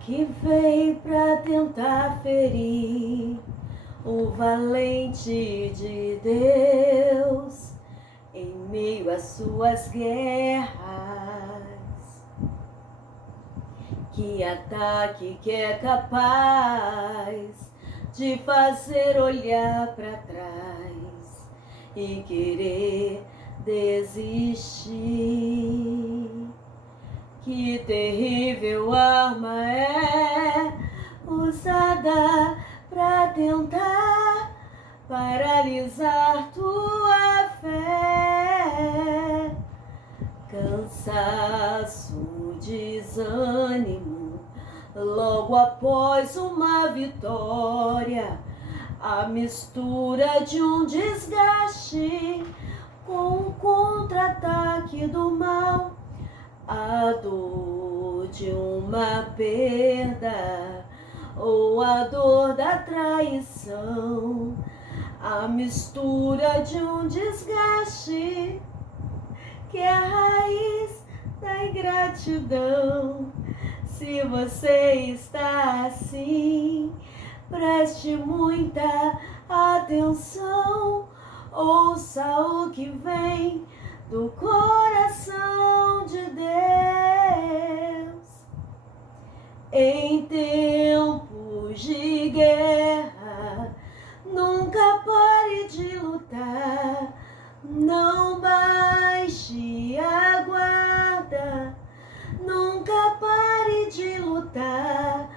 que veio pra tentar ferir o valente de Deus em meio às suas guerras. Que ataque que é capaz de fazer olhar para trás e querer desistir. Que terrível arma é usada para tentar paralisar tua fé. Cansaço, desânimo, logo após uma vitória, a mistura de um desgaste com um contra-ataque do mal, a dor de uma perda ou a dor da traição, a mistura de um desgaste que é a raiz da ingratidão. Se você está assim, preste muita atenção, ouça o que vem do coração de Deus. Em tempos de guerra, nunca pare de lutar, não baixe a guarda, nunca pare de lutar.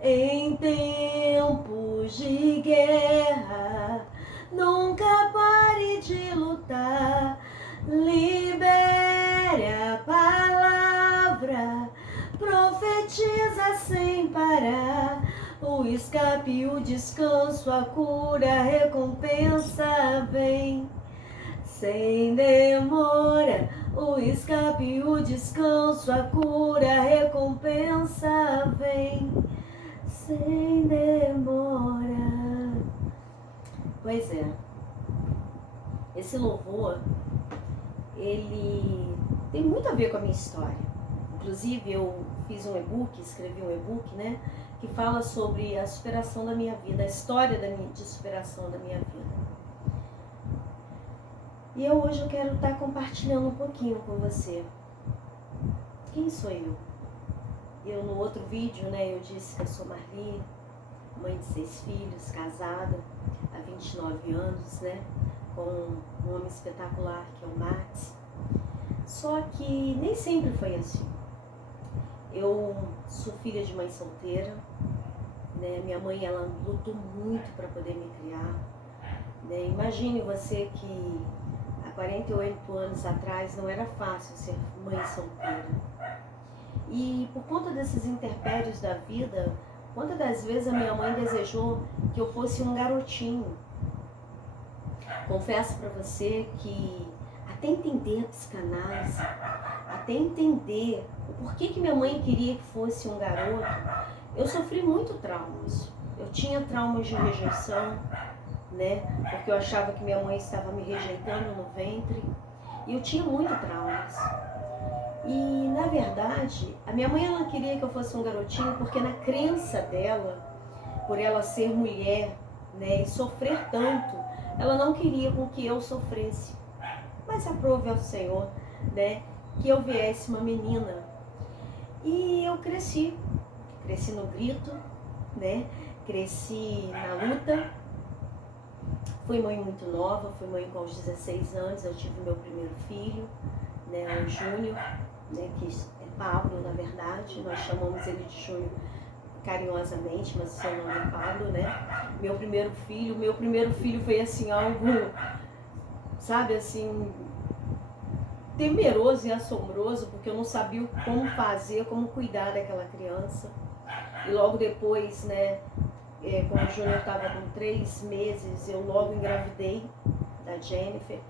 Em tempos de guerra, nunca pare de lutar. Libere a palavra, profetiza sem parar. O escape, o descanso, a cura, a recompensa vem sem demora. O escape, o descanso, a cura, a recompensa vem sem demora. Pois é, esse louvor, ele tem muito a ver com a minha história. Inclusive eu fiz um e-book, escrevi um e-book, né, que fala sobre a superação da minha vida, a história de superação da minha vida. E hoje eu quero estar compartilhando um pouquinho com você. Quem sou eu? Eu no outro vídeo, né, eu disse que eu sou Marli, mãe de 6 filhos, casada há 29 anos, né, com um homem espetacular que é o Max. Só que nem sempre foi assim. Eu sou filha de mãe solteira, né, minha mãe ela lutou muito para poder me criar, né. Imagine você que 48 anos atrás não era fácil ser mãe solteira. E por conta desses intempéries da vida, quantas das vezes a minha mãe desejou que eu fosse um garotinho. Confesso para você que até entender a psicanálise, até entender o porquê que minha mãe queria que fosse um garoto, eu sofri muito traumas. Eu tinha traumas de rejeição, né? Porque eu achava que minha mãe estava me rejeitando no ventre. E eu tinha muito traumas. E, na verdade, a minha mãe ela queria que eu fosse um garotinho porque na crença dela, por ela ser mulher, né, e sofrer tanto, ela não queria com que eu sofresse. Mas aprove ao Senhor, né, que eu viesse uma menina. E eu cresci no grito, né, cresci na luta. Fui mãe muito nova, fui mãe com os 16 anos, eu tive meu primeiro filho, né, o Júnior, né, que é Pablo, na verdade, nós chamamos ele de Júnior carinhosamente, mas o seu nome é Pablo, né? Meu primeiro filho foi assim, algo, sabe, assim, temeroso e assombroso, porque eu não sabia como fazer, como cuidar daquela criança. E logo depois, né, quando o Júnior estava com 3 meses, eu logo engravidei da Jennifer.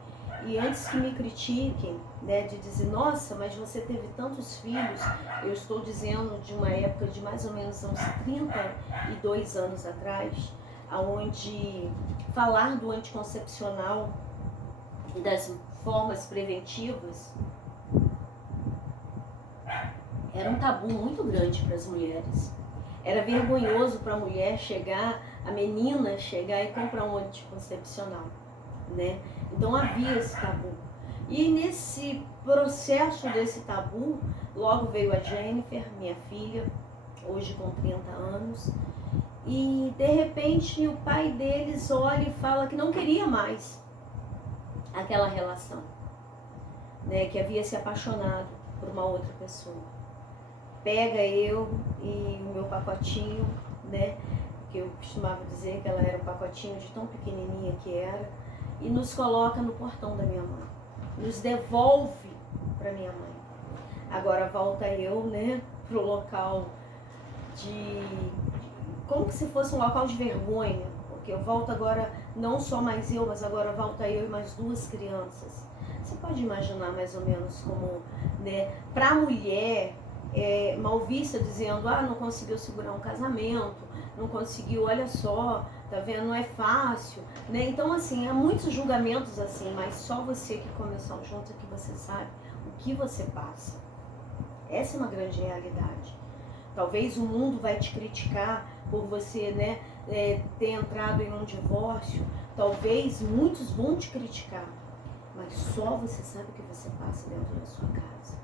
E antes que me critiquem, né, de dizer, nossa, mas você teve tantos filhos, eu estou dizendo de uma época de mais ou menos uns 32 anos atrás, onde falar do anticoncepcional e das formas preventivas era um tabu muito grande para as mulheres. Era vergonhoso para a mulher chegar, a menina chegar e comprar um anticoncepcional, né? Então havia esse tabu. E nesse processo desse tabu, logo veio a Jennifer, minha filha, hoje com 30 anos, e de repente o pai deles olha e fala que não queria mais aquela relação, né, que havia se apaixonado por uma outra pessoa. Pega eu e o meu pacotinho, né, que eu costumava dizer que ela era um pacotinho de tão pequenininha que era, e nos coloca no portão da minha mãe, nos devolve para minha mãe. Agora volta eu, né, pro local como se fosse um local de vergonha, porque eu volto agora, não só mais eu, mas agora volta eu e mais 2 crianças. Você pode imaginar mais ou menos como, né, para a mulher, mal vista, dizendo, não conseguiu segurar um casamento, não conseguiu, olha só, tá vendo, não é fácil, né? Então, assim, há muitos julgamentos assim, mas só você que começou junto é que você sabe o que você passa. Essa é uma grande realidade. Talvez o mundo vai te criticar por você, né, ter entrado em um divórcio. Talvez muitos vão te criticar, mas só você sabe o que você passa dentro da sua casa.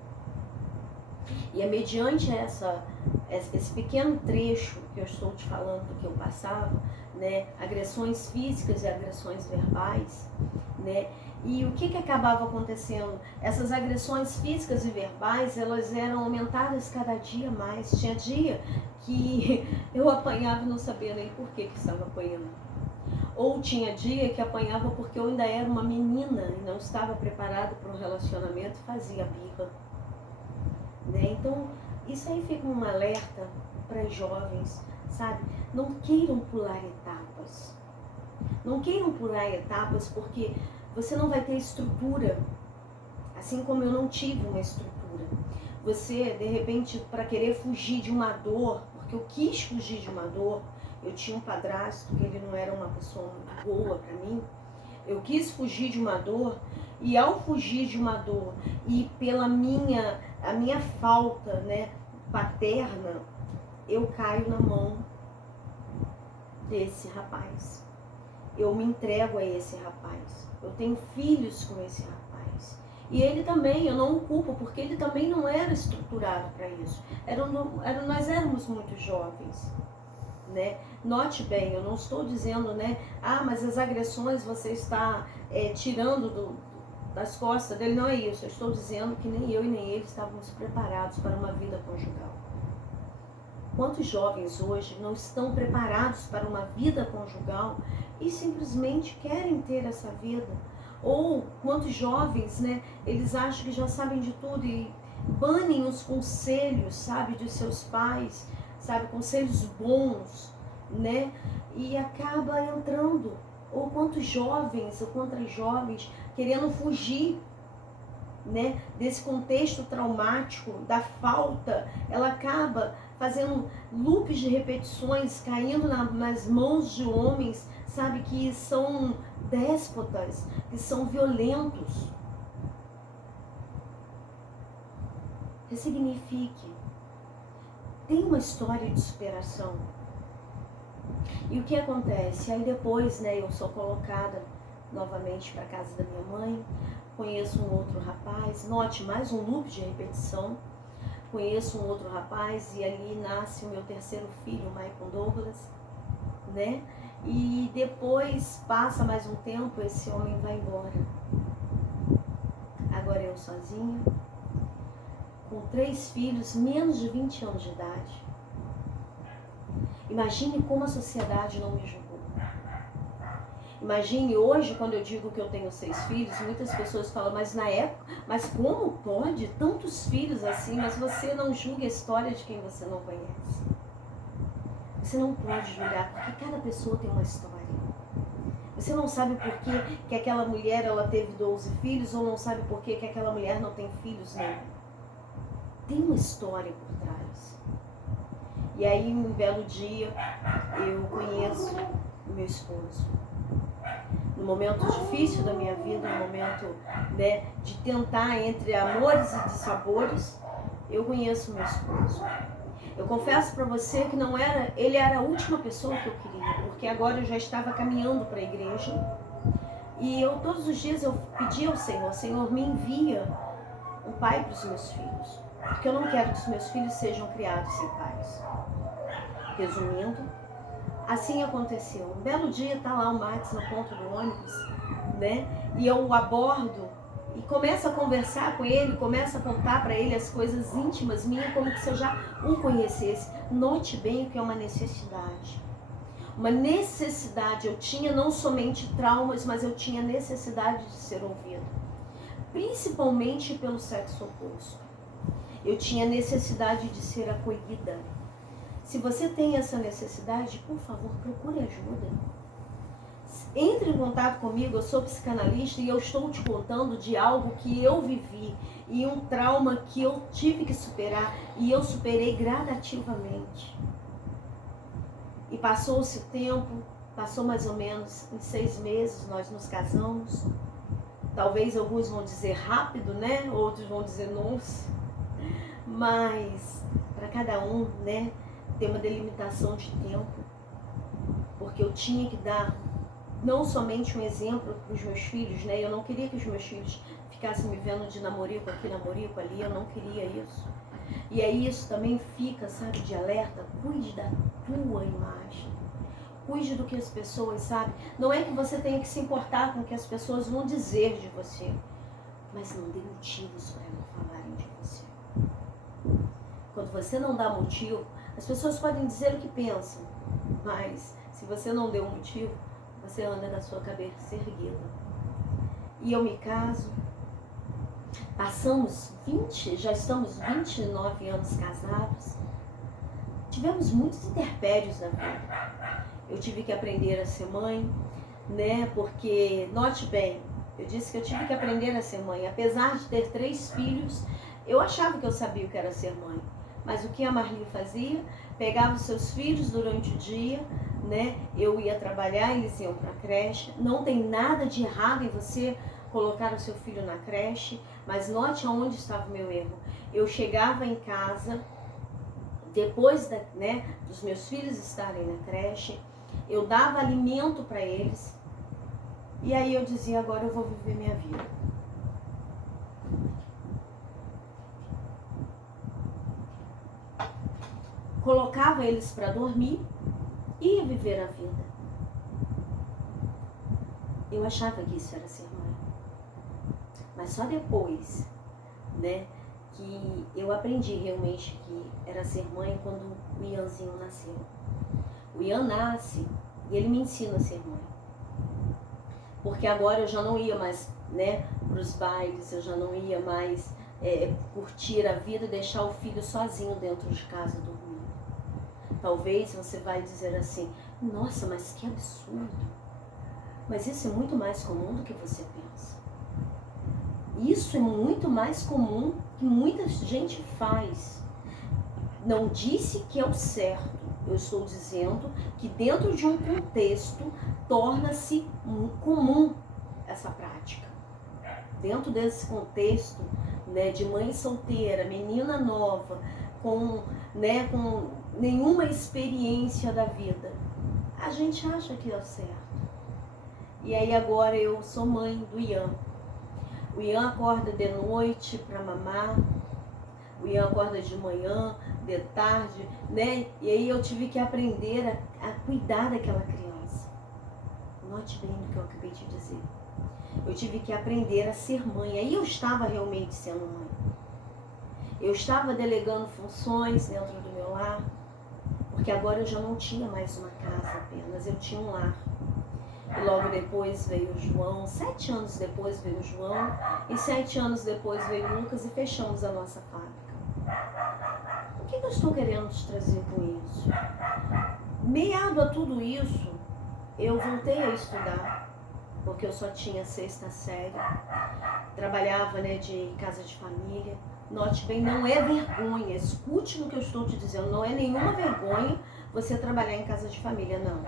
E é mediante esse pequeno trecho que eu estou te falando do que eu passava, né, agressões físicas e agressões verbais, né, e o que acabava acontecendo? Essas agressões físicas e verbais, elas eram aumentadas cada dia mais. Tinha dia que eu apanhava e não sabia nem por que estava apanhando. Ou tinha dia que apanhava porque eu ainda era uma menina e não estava preparada para um relacionamento e fazia birra, né? Então, isso aí fica um alerta para os jovens, sabe? Não queiram pular etapas. Não queiram pular etapas porque você não vai ter estrutura, assim como eu não tive uma estrutura. Você, de repente, para querer fugir de uma dor, porque eu quis fugir de uma dor, eu tinha um padrasto que ele não era uma pessoa muito boa para mim, eu quis fugir de uma dor, e ao fugir de uma dor, e pela minha falta, né, paterna, eu caio na mão desse rapaz. Eu me entrego a esse rapaz. Eu tenho filhos com esse rapaz. E ele também, eu não o culpo, porque ele também não era estruturado para isso. Nós éramos muito jovens, né? Note bem, eu não estou dizendo, né, mas as agressões você está tirando das costas dele. Não é isso. Eu estou dizendo que nem eu e nem ele estávamos preparados para uma vida conjugal. Quantos jovens hoje não estão preparados para uma vida conjugal e simplesmente querem ter essa vida? Ou quantos jovens, né, eles acham que já sabem de tudo e banem os conselhos, sabe, de seus pais, sabe, conselhos bons, né, e acaba entrando. Ou quantos jovens, ou quantas jovens querendo fugir, né, desse contexto traumático, da falta, ela acaba fazendo loops de repetições, caindo nas mãos de homens, sabe, que são déspotas, que são violentos. Ressignifique. Tem uma história de superação. E o que acontece? Aí depois, né, eu sou colocada novamente para a casa da minha mãe, conheço um outro rapaz, note, mais um loop de repetição, conheço um outro rapaz e ali nasce o meu terceiro filho, o Michael Douglas, né? E depois passa mais um tempo, esse homem vai embora. Agora eu sozinha, com 3 filhos, menos de 20 anos de idade. Imagine como a sociedade não me julgou. Imagine hoje, quando eu digo que eu tenho 6 filhos, muitas pessoas falam, mas na época, mas como pode tantos filhos assim? Mas você não julga a história de quem você não conhece. Você não pode julgar, porque cada pessoa tem uma história. Você não sabe por que aquela mulher ela teve 12 filhos, ou não sabe por que aquela mulher não tem filhos, não. Tem uma história por trás. E aí, um belo dia, eu conheço o meu esposo. No momento difícil da minha vida, no momento, né, de tentar entre amores e dissabores, eu conheço o meu esposo. Eu confesso para você que não era, ele era a última pessoa que eu queria, porque agora eu já estava caminhando para a igreja. E eu todos os dias eu pedi ao Senhor, Senhor, me envia um pai para os meus filhos, porque eu não quero que os meus filhos sejam criados sem pais. Resumindo, assim aconteceu. Um belo dia tá lá o Max no ponto do ônibus, né? E eu o abordo e começo a conversar com ele, começo a contar para ele as coisas íntimas minhas, como se eu já o conhecesse. Note bem o que é uma necessidade. Uma necessidade, eu tinha não somente traumas, mas eu tinha necessidade de ser ouvido. Principalmente pelo sexo oposto. Eu tinha necessidade de ser acolhida. Se você tem essa necessidade, por favor, procure ajuda. Entre em contato comigo, eu sou psicanalista e eu estou te contando de algo que eu vivi e um trauma que eu tive que superar e eu superei gradativamente. E passou-se o tempo, passou mais ou menos em 6 meses, nós nos casamos. Talvez alguns vão dizer rápido, né? Outros vão dizer nossa. Mas para cada um, né, tem uma delimitação de tempo. Porque eu tinha que dar não somente um exemplo para os meus filhos, né? Eu não queria que os meus filhos ficassem me vendo de namorico aqui, namorico ali, eu não queria isso. E aí isso também fica, sabe, de alerta, cuide da tua imagem. Cuide do que as pessoas, sabe? Não é que você tenha que se importar com o que as pessoas vão dizer de você, mas não dê motivos para elas falarem de você. Quando você não dá motivo, as pessoas podem dizer o que pensam, mas se você não deu motivo, você anda na sua cabeça erguida. E eu me caso, já estamos 29 anos casados, tivemos muitos interpédios na vida. Eu tive que aprender a ser mãe, né? Porque, note bem, eu disse que eu tive que aprender a ser mãe. Apesar de ter 3 filhos, eu achava que eu sabia o que era ser mãe. Mas o que a Marli fazia? Pegava os seus filhos durante o dia, né? Eu ia trabalhar, eles iam para a creche. Não tem nada de errado em você colocar o seu filho na creche, mas note aonde estava o meu erro. Eu chegava em casa, depois dos meus filhos estarem na creche, eu dava alimento para eles, e aí eu dizia, agora eu vou viver minha vida. Colocava eles para dormir e ia viver a vida. Eu achava que isso era ser mãe. Mas só depois, né, que eu aprendi realmente que era ser mãe quando o Ianzinho nasceu. O Ian nasce e ele me ensina a ser mãe. Porque agora eu já não ia mais, né, para os bailes, eu já não ia mais curtir a vida e deixar o filho sozinho dentro de casa dormindo. Talvez você vai dizer assim, nossa, mas que absurdo. Mas isso é muito mais comum do que você pensa. Isso é muito mais comum que muita gente faz. Não disse que é o certo. Eu estou dizendo que dentro de um contexto torna-se comum essa prática. Dentro desse contexto, né, de mãe solteira, menina nova, com nenhuma experiência da vida, a gente acha que é o certo. E aí agora eu sou mãe do Ian. O Ian acorda de noite para mamar, o Ian acorda de manhã, de tarde, né? E aí eu tive que aprender a cuidar daquela criança. Note bem o que eu acabei de dizer. Eu tive que aprender a ser mãe. Aí eu estava realmente sendo mãe. Eu estava delegando funções dentro do meu lar, porque agora eu já não tinha mais uma casa apenas, eu tinha um lar. E logo depois veio o João, 7 anos depois veio o João, e 7 anos depois veio o Lucas e fechamos a nossa fábrica. O que eu estou querendo te trazer com isso? Meado a tudo isso, eu voltei a estudar, porque eu só tinha 6ª série, trabalhava, né, de casa de família. Note bem, não é vergonha, escute no que eu estou te dizendo, não é nenhuma vergonha você trabalhar em casa de família, não.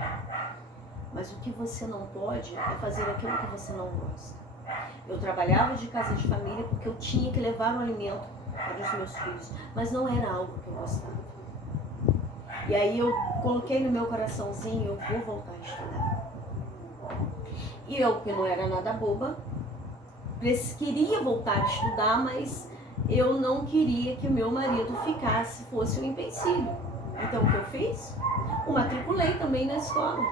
Mas o que você não pode é fazer aquilo que você não gosta. Eu trabalhava de casa de família porque eu tinha que levar o alimento para os meus filhos, mas não era algo que eu gostava. E aí eu coloquei no meu coraçãozinho, eu vou voltar a estudar. E eu, que não era nada boba, queria voltar a estudar, mas eu não queria que o meu marido fosse um empecilho. Então o que eu fiz? O matriculei também na escola,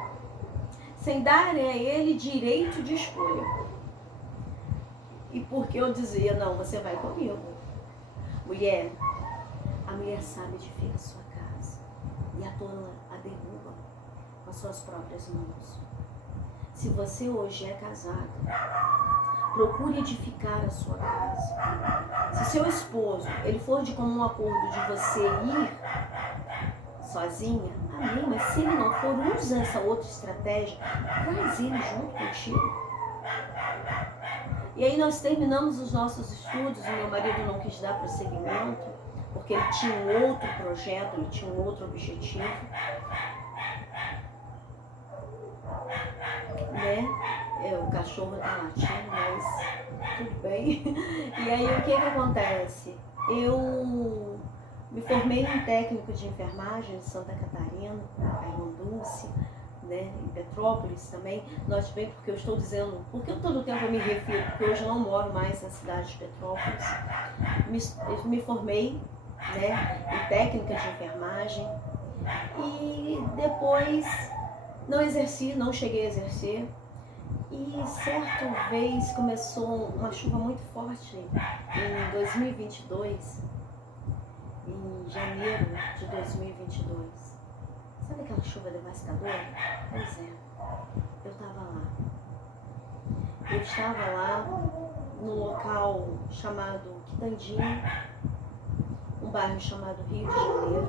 sem dar a ele direito de escolha. E porque eu dizia, não, você vai comigo. Mulher, a mulher sabe edificar a sua casa e a tola a derruba com as suas próprias mãos. Se você hoje é casada, procure edificar a sua casa. Se seu esposo, ele for de comum acordo de você ir sozinha, amém, mas se ele não for, usa essa outra estratégia, traz ele junto contigo. E aí nós terminamos os nossos estudos, o meu marido não quis dar prosseguimento, porque ele tinha um outro projeto, ele tinha um outro objetivo. Né? O cachorro tá latindo, mas tudo bem. E aí o que acontece? Eu me formei em técnico de enfermagem em Santa Catarina, em Dulce, né? Em Petrópolis também. Note bem porque eu estou dizendo, porque todo tempo eu me refiro, porque hoje eu não moro mais na cidade de Petrópolis. Me formei, né, em técnica de enfermagem e depois não exerci, não cheguei a exercer. E certa vez começou uma chuva muito forte em 2022, em janeiro de 2022. Sabe aquela chuva devastadora? Pois é, eu estava lá. Eu estava lá num local chamado Quitandinho, um bairro chamado Rio de Janeiro.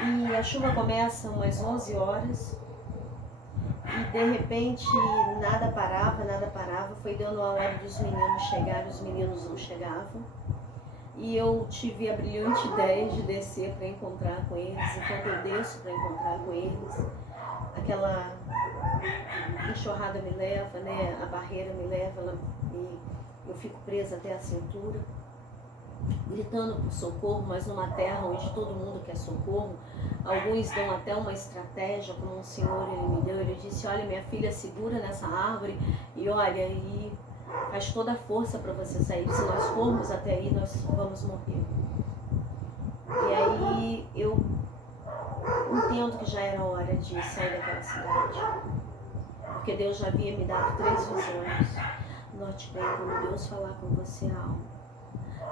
E a chuva começa umas 11 horas e de repente nada parava. Foi dando a hora dos meninos chegarem, os meninos não chegavam. E eu tive a brilhante ideia de descer para encontrar com eles. Enquanto eu desço para encontrar com eles, aquela enxurrada me leva, né? A barreira me leva e eu fico presa até a cintura, gritando por socorro, mas numa terra onde todo mundo quer socorro. Alguns dão até uma estratégia, como um senhor ele me deu, ele disse, olha, minha filha, segura nessa árvore e olha, e faz toda a força para você sair, se nós formos até aí, nós vamos morrer. E aí eu entendo que já era hora de sair daquela cidade, porque Deus já havia me dado 3 visões. Note bem, quando Deus falar com você algo,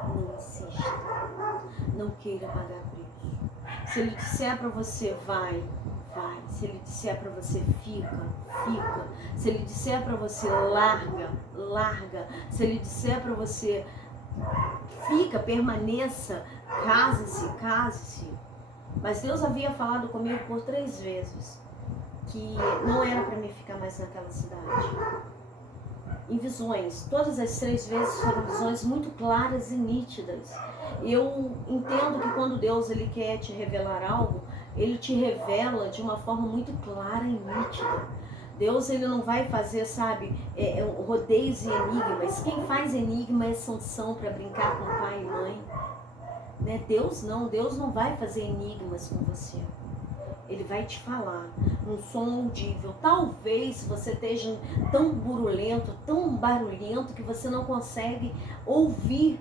não insista, não queira pagar preço. Se Ele disser para você vai, vai. Se Ele disser para você fica, fica. Se Ele disser para você larga, larga. Se Ele disser para você fica, permaneça, case-se, case-se. Mas Deus havia falado comigo por 3 vezes que não era para mim ficar mais naquela cidade. Em visões, todas as 3 vezes foram visões muito claras e nítidas. Eu entendo que quando Deus ele quer te revelar algo, Ele te revela de uma forma muito clara e nítida. Deus ele não vai fazer, sabe, rodeios e enigmas. Quem faz enigma é Sansão para brincar com pai e mãe. Né? Deus não vai fazer enigmas com você. Ele vai te falar num som audível. Talvez você esteja tão burulento, tão barulhento, que você não consegue ouvir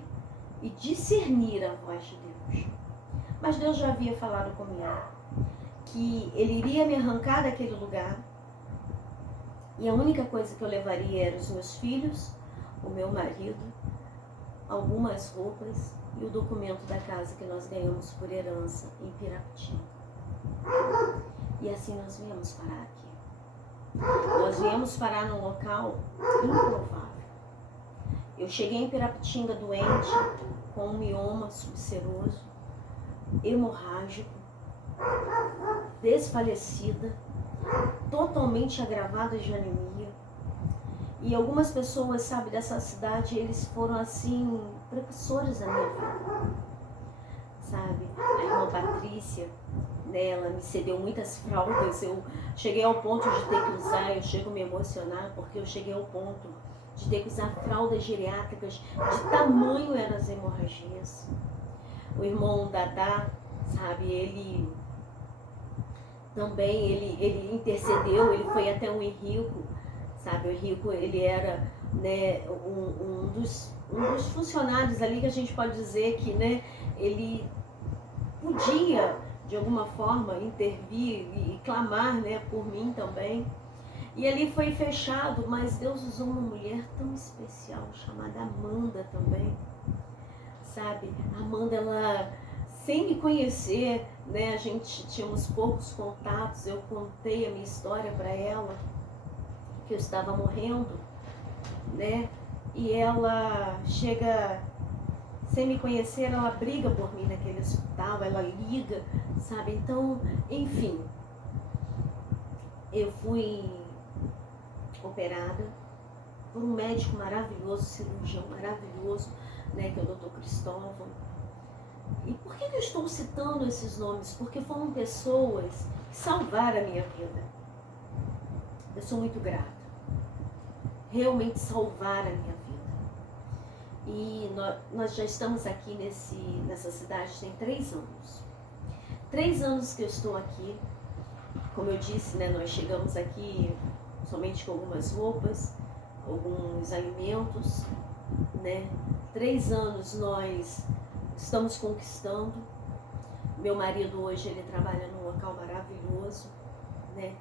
e discernir a voz de Deus. Mas Deus já havia falado comigo que Ele iria me arrancar daquele lugar e a única coisa que eu levaria eram os meus filhos, o meu marido, algumas roupas e o documento da casa que nós ganhamos por herança em Pirapitinga. E assim nós viemos parar aqui. Nós viemos parar num local improvável. Eu cheguei em Pirapitinga doente, com um mioma subseroso, hemorrágico, desfalecida, totalmente agravada de anemia. E algumas pessoas, sabe, dessa cidade, eles foram assim, precursores da minha vida. Sabe, a irmã Patrícia, né, ela me cedeu muitas fraldas, eu cheguei ao ponto de ter que usar, eu chego a me emocionar, porque eu cheguei ao ponto de ter que usar fraldas geriátricas, de tamanho eram as hemorragias. O irmão Dadá, sabe, ele também ele intercedeu, ele foi até o Henrico, sabe? O Henrico, ele era, né, um dos funcionários ali que a gente pode dizer que, né, ele podia, de alguma forma, intervir e clamar, né, por mim também. E ali foi fechado, mas Deus usou uma mulher tão especial, chamada Amanda também, sabe? A Amanda, ela, sem me conhecer, né, a gente tínhamos poucos contatos, eu contei a minha história para ela, que eu estava morrendo, né? E ela chega, sem me conhecer, ela briga por mim naquele hospital, ela liga, sabe? Então, enfim, eu fui operada por um médico maravilhoso, cirurgião maravilhoso, né, que é o Dr. Cristóvão. E por que eu estou citando esses nomes? Porque foram pessoas que salvaram a minha vida. Eu sou muito grata. Realmente salvaram a minha vida. E nós já estamos aqui nessa cidade tem 3 anos. 3 anos que eu estou aqui. Como eu disse, né, nós chegamos aqui somente com algumas roupas, alguns alimentos, né? 3 anos nós estamos conquistando. Meu marido hoje, ele trabalha num local maravilhoso, né?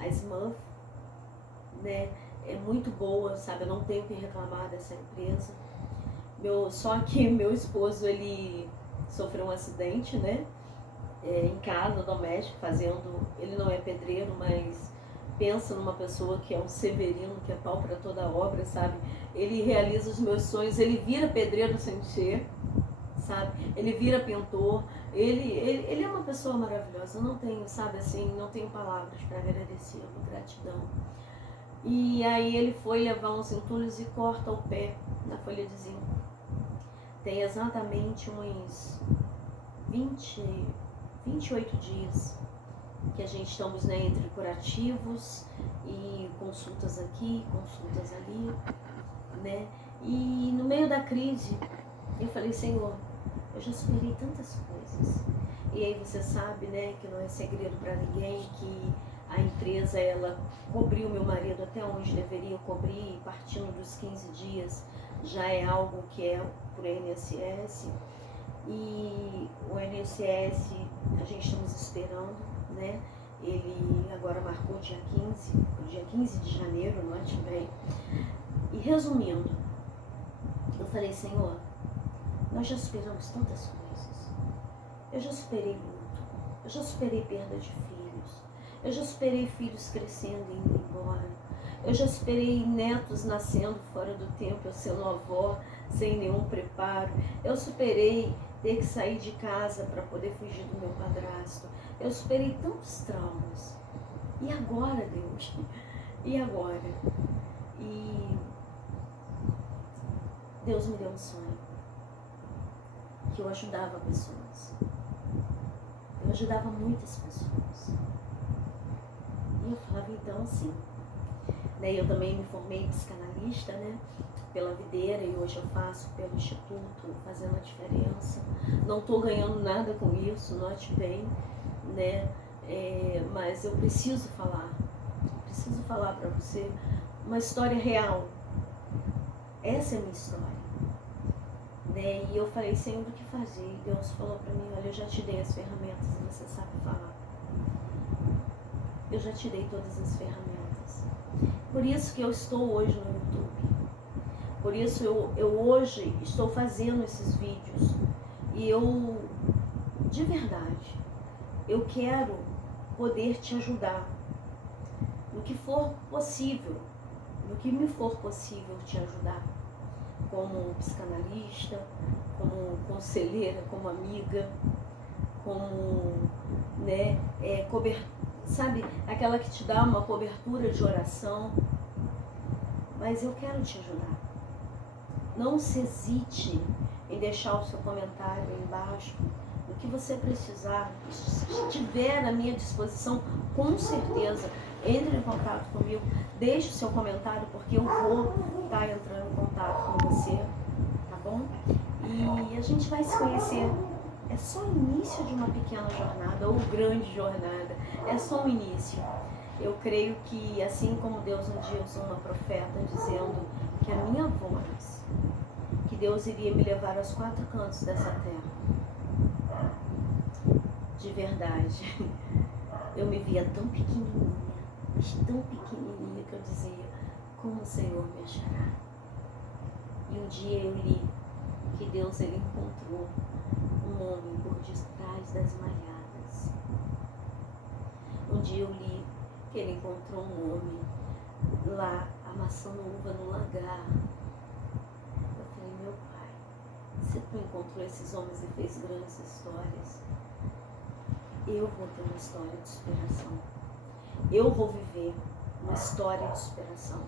A Smurf, né? É muito boa, sabe? Eu não tenho o que reclamar dessa empresa. Só que meu esposo, ele sofreu um acidente, né? Em casa, doméstico, ele não é pedreiro, mas pensa numa pessoa que é um severino, que é pau para toda obra, sabe? Ele realiza os meus sonhos, ele vira pedreiro sem ser, sabe? Ele vira pintor, ele é uma pessoa maravilhosa, eu não tenho, sabe assim, não tenho palavras para agradecê-lo, gratidão. E aí ele foi levar uns entulhos e corta o pé na folha de zinco. Tem exatamente uns 28 dias que a gente estamos, né, entre curativos e consultas aqui, consultas ali, né? E no meio da crise, eu falei, Senhor, eu já superei tantas coisas. E aí você sabe, né, que não é segredo para ninguém que a empresa, ela cobriu meu marido até onde deveria cobrir, partindo dos 15 dias, já é algo que é por INSS. E o INSS, a gente estamos esperando, né? Ele agora marcou dia 15 de janeiro, no ano que vem. E resumindo, eu falei, Senhor, nós já superamos tantas coisas. Eu já superei luto, eu já superei perda de filhos, eu já superei filhos crescendo e indo embora, eu já superei netos nascendo fora do tempo, eu sendo avó, sem nenhum preparo, eu superei ter que sair de casa para poder fugir do meu padrasto, eu superei tantos traumas. E agora, Deus? E agora? E Deus me deu um sonho, que eu ajudava pessoas. Eu ajudava muitas pessoas. E eu falava, então, assim, né, eu também me formei psicanalista, né, pela Videira, e hoje eu faço pelo Instituto, fazendo a diferença. Não estou ganhando nada com isso, note bem, né, mas eu preciso falar para você uma história real. Essa é a minha história. Né? E eu falei, Senhor, o que fazer? E Deus falou para mim, olha, eu já te dei as ferramentas e você sabe falar. Eu já te dei todas as ferramentas. Por isso que eu estou hoje no YouTube. Por isso eu hoje estou fazendo esses vídeos. E eu, de verdade, eu quero poder te ajudar. No que for possível, no que me for possível te ajudar. Como psicanalista, como conselheira, como amiga, como, né, sabe, aquela que te dá uma cobertura de oração. Mas eu quero te ajudar. Não se hesite em deixar o seu comentário aí embaixo. O que você precisar, se estiver à minha disposição, com certeza, entre em contato comigo, deixe o seu comentário, porque eu vou estar entrando em contato com você, tá bom? E a gente vai se conhecer, é só o início de uma pequena jornada ou grande jornada, é só o início. Eu creio que assim como Deus um dia usou uma profeta dizendo que a minha voz, que Deus iria me levar aos 4 cantos dessa terra, de verdade, eu me via tão pequenininha, mas tão pequenininha que eu dizia, como o Senhor me achará? E um dia eu li que Deus ele encontrou um homem por detrás das malhadas. Um dia eu li que ele encontrou um homem lá amassando uva no lagar. Eu falei, meu pai, se tu encontrou esses homens e fez grandes histórias, eu vou ter uma história de superação. Eu vou viver uma história de superação.